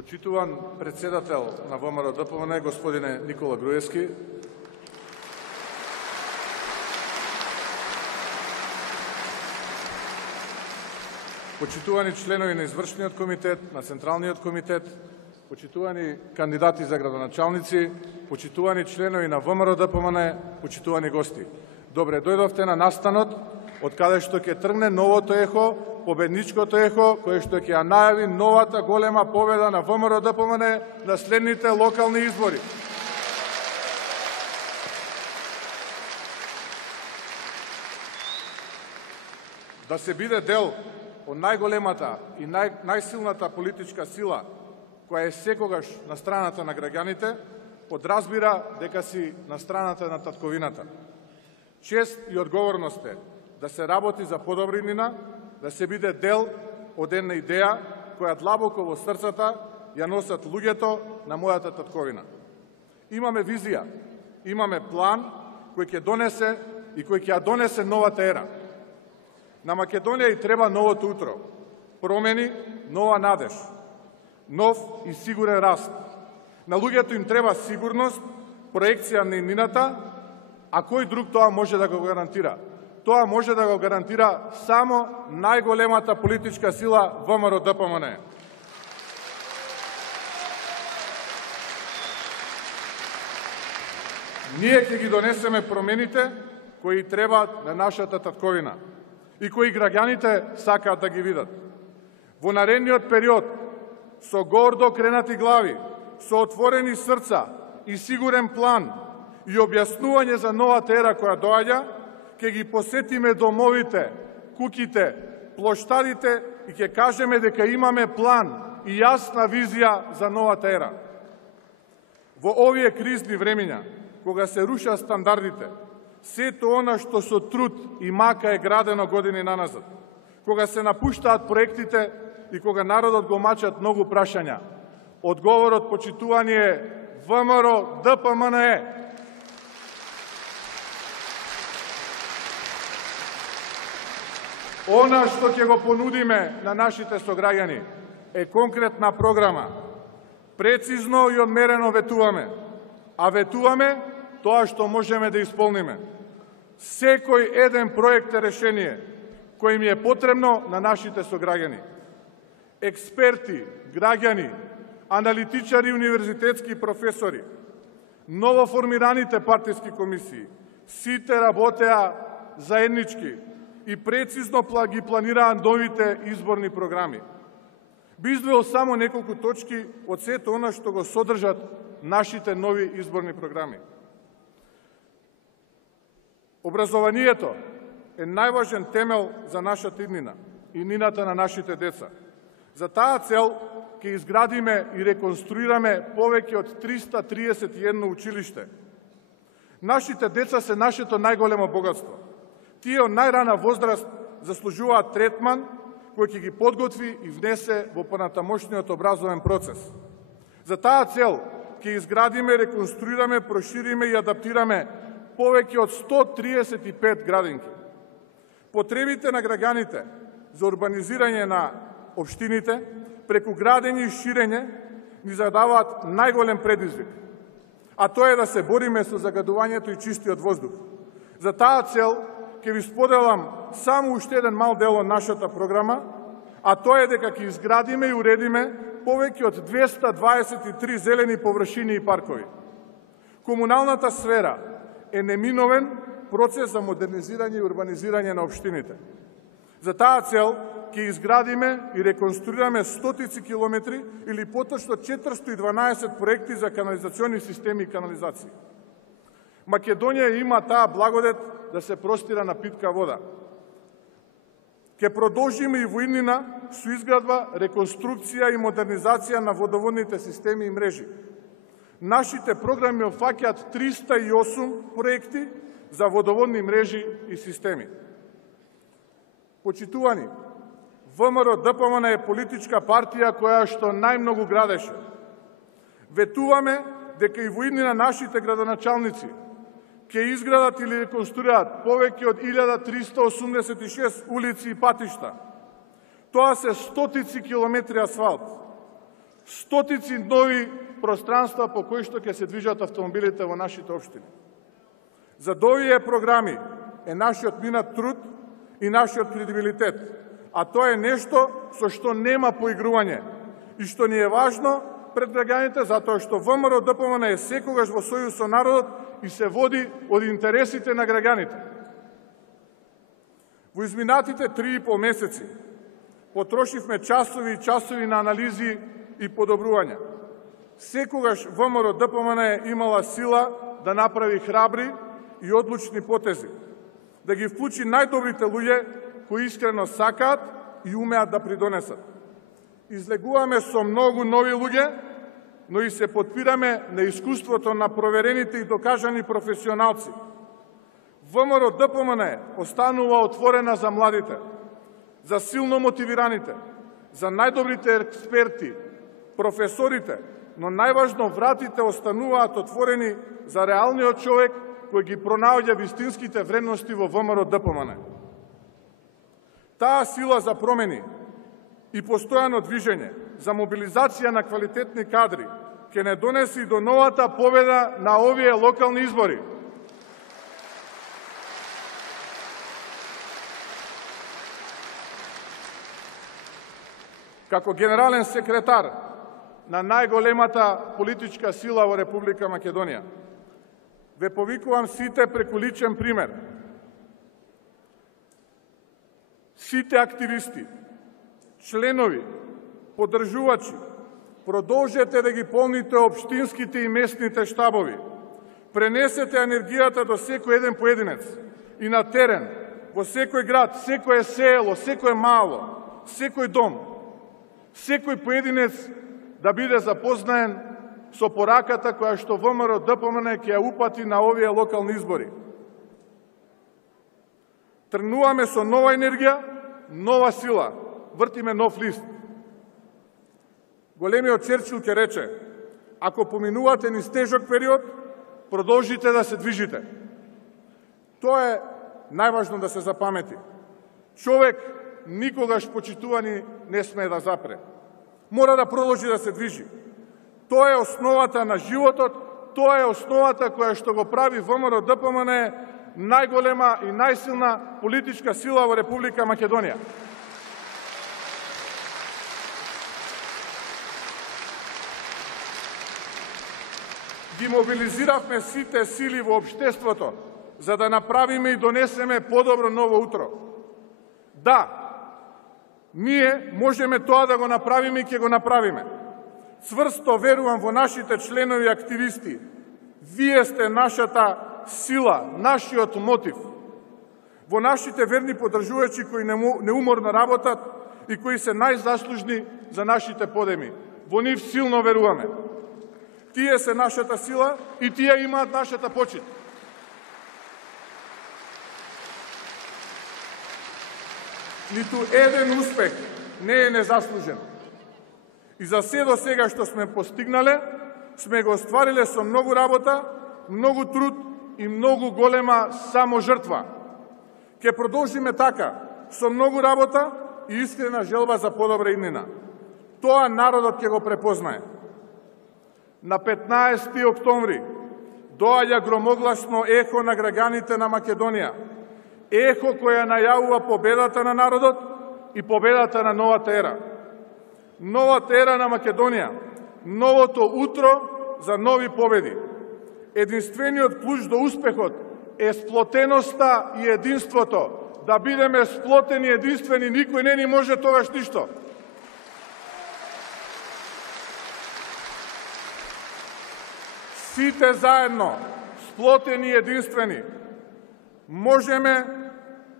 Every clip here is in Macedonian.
Почитуван председател на ВМРО ДПМН, господине Никола Груевски, почитувани членови на Извршниот комитет, на Централниот комитет, почитувани кандидати за градоначалници, почитувани членови на ВМРО ДПМН, почитувани гости. Добре дојдовте на настанот, од каде што ќе тргне новото ехо, победничкото ехо, кое што ќе ја најави новата голема победа на ВМРО ДПМН на следните локални избори. Да се биде дел од најголемата и најсилната политичка сила, која е секогаш на страната на граѓаните, подразбира дека си на страната на татковината. Чест и одговорност е да се работи за подобрина, да се биде дел од една идеја која длабоко во срцата ја носат луѓето на мојата татковина. Имаме визија, имаме план кој ќе донесе и кој ќе ја донесе новата ера. На Македонија и треба новото утро, промени, нова надеж, нов и сигурен раст. На луѓето им треба сигурност, проекција на иднината, а кој друг тоа може да го гарантира? Тоа може да го гарантира само најголемата политичка сила ВМРО ДПМН. Ние ќе ги донесеме промените кои требаат на нашата татковина и кои граѓаните сакаат да ги видат. Во наредниот период, со гордо кренати глави, со отворени срца и сигурен план и објаснување за новата ера која доаѓа, ќе ги посетиме домовите, куќите, плоштадите и ќе кажеме дека имаме план и јасна визија за новата ера. Во овие кризни времиња, кога се рушат стандардите, сето она што со труд и мака е градено години наназад, кога се напуштаат проектите и кога народот го мачат многу прашања, одговорот почитувани е ВМРО ДПМН е. Она што ќе го понудиме на нашите сограѓани е конкретна програма. Прецизно и одмерено ветуваме, а ветуваме тоа што можеме да исполниме. Секој еден проект е решение кој ми е потребно на нашите сограѓани. Експерти, граѓани, аналитичари, универзитетски професори, новоформираните партиски комисии, сите работеа заеднички и прецизно ги планираа новите изборни програми. Би издвоил само неколку точки од сето она што го содржат нашите нови изборни програми. Образованието е најважен темел за нашата иднина и иднината на нашите деца. За таа цел ќе изградиме и реконструираме повеќе од 331 училиште. Нашите деца се нашето најголемо богатство. Тие од најрана возраст заслужуваат третман кој ќе ги подготви и внесе во понатамошниот образовен процес. За таа цел ќе изградиме, реконструираме, прошириме и адаптираме повеќе од 135 градинки. Потребите на граѓаните за урбанизирање на општините преку градење и ширење ни задаваат најголем предизвик, а тоа е да се бориме со загадувањето и чистиот воздух. За таа цел ќе ви споделам само уште еден мал дел од нашата програма, а тоа е дека ќе изградиме и уредиме повеќе од 223 зелени површини и паркови. Комуналната сфера е неминовен процес за модернизирање и урбанизирање на општините. За таа цел ќе изградиме и реконструираме стотици километри или поточно 412 проекти за канализационни системи и канализации. Македонија има таа благодет да се простира на питка вода. Ќе продолжиме и во иднина со изградба, реконструкција и модернизација на водоводните системи и мрежи. Нашите програми опфаќаат 308 проекти за водоводни мрежи и системи. Почитувани, ВМРО ДПМН е политичка партија која што најмногу градеше. Ветуваме дека и во иднина нашите градоначалници ќе изградат или реконструираат повеќе од 1386 улици и патишта. Тоа се стотици километри асфалт, стотици нови пространства по кои што ќе се движат автомобилите во нашите општини. За овие програми е нашиот минат труд и нашиот кредибилитет, а тоа е нешто со што нема поигрување и што ни е важно пред граѓаните, затоа што ВМРО-ДПМН е секогаш во сојуз со народот и се води од интересите на граѓаните. Во изминатите 3,5 месеци потрошивме часови и часови на анализи и подобрувања. Секогаш ВМРО-ДПМН имала сила да направи храбри и одлучни потези, да ги вклучи најдобрите луѓе кои искрено сакаат и умеат да придонесат. Излегуваме со многу нови луѓе, но и се потпираме на искуството на проверените и докажани професионалци. ВМРО-ДПМН останува отворена за младите, за силно мотивираните, за најдобрите експерти, професорите, но најважно вратите остануваат отворени за реалниот човек кој ги пронаоѓа вистинските вредности во ВМРО-ДПМН. Таа сила за промени и постојано движење за мобилизација на квалитетни кадри ќе не донеси до новата победа на овие локални избори. Како генерален секретар на најголемата политичка сила во Република Македонија, ве повикувам сите преку личен пример. Сите активисти, членови, поддржувачи, продолжете да ги полните општинските и местните штабови. Пренесете енергијата до секој еден поединец и на терен, во секој град, секое село, секое мало, секој дом, секој поединец да биде запознаен со пораката која што ВМРО-ДПМН ќе ја упати на овие локални избори. Тргнуваме со нова енергија, нова сила, вртиме нов лист. Големиот Черчил ќе рече: ако поминувате низ тежок период, продолжите да се движите. Тоа е најважно да се запамети. Човек никогаш почитувани не смее да запре. Мора да продолжи да се движи. Тоа е основата на животот, тоа е основата која што го прави ВМРО-ДПМН најголема и најсилна политичка сила во Република Македонија. Ги мобилизиравме сите сили во општеството за да направиме и донесеме подобро ново утро. Да, ние можеме тоа да го направиме и ќе го направиме. Цврсто верувам во нашите членови и активисти. Вие сте нашата сила, нашиот мотив. Во нашите верни поддржувачи кои неуморно работат и кои се најзаслужни за нашите подеми. Во нив силно веруваме. Тие се нашата сила и тие имаат нашата почит. Ниту еден успех не е незаслужен. И за се до сега што сме постигнале, сме го оствариле со многу работа, многу труд и многу голема саможртва. Ке продолжиме така, со многу работа и искрена желба за подобра иднина. Тоа народот ќе го препознае. На 15 октомври доаѓа громогласно ехо на граѓаните на Македонија. Ехо која најавува победата на народот и победата на новата ера. Новата ера на Македонија, новото утро за нови победи. Единствениот клуч до успехот е сплотеноста и единството. Да бидеме сплотени и единствени, никој не ни може тогаш ништо. Сите заедно, сплотени и единствени, можеме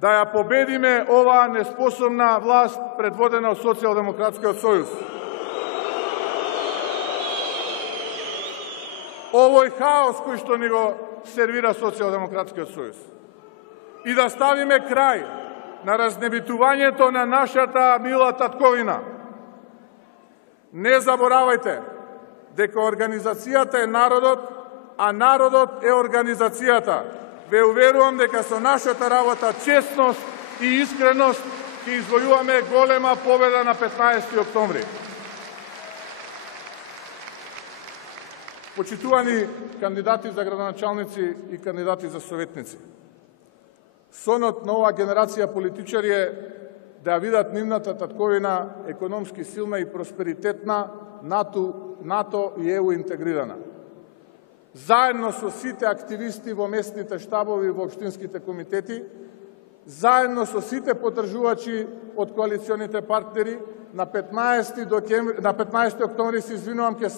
да ја победиме оваа неспособна власт предводена од Социјалдемократскиот сојуз. Овој хаос кој што ни го сервира Социјалдемократскиот сојуз. И да ставиме крај на разнебитувањето на нашата мила татковина. Не заборавајте дека организацијата е народот, а народот е организацијата. Ве уверувам дека со нашата работа, честност и искреност ќе извојуваме голема победа на 15 октомври. Почитувани кандидати за градоначалници и кандидати за советници, сонот на оваа генерација политичари е да ја видат нивната татковина економски силна и просперитетна, НАТО и ЕУ интегрирана. Заедно со сите активисти во местните штабови и во општинските комитети, заедно со сите поддржувачи од коалиционите партнери, на 15 октомври се извинувам, ќе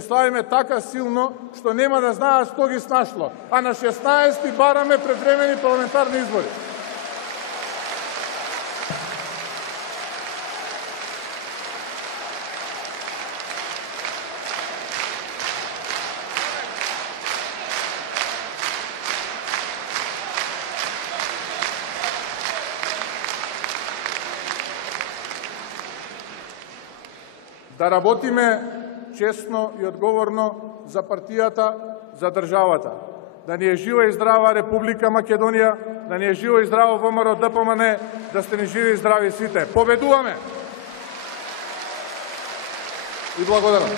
славиме така силно што нема да знаат што ги снашло, а на 16 бараме предвремени парламентарни избори. Да работиме честно и одговорно за партијата, за државата. Да ни е жива и здрава Република Македонија, да ни е живо и здраво ВМРО ДПМН, да сте ни живи и здрави сите. Победуваме! И благодарам.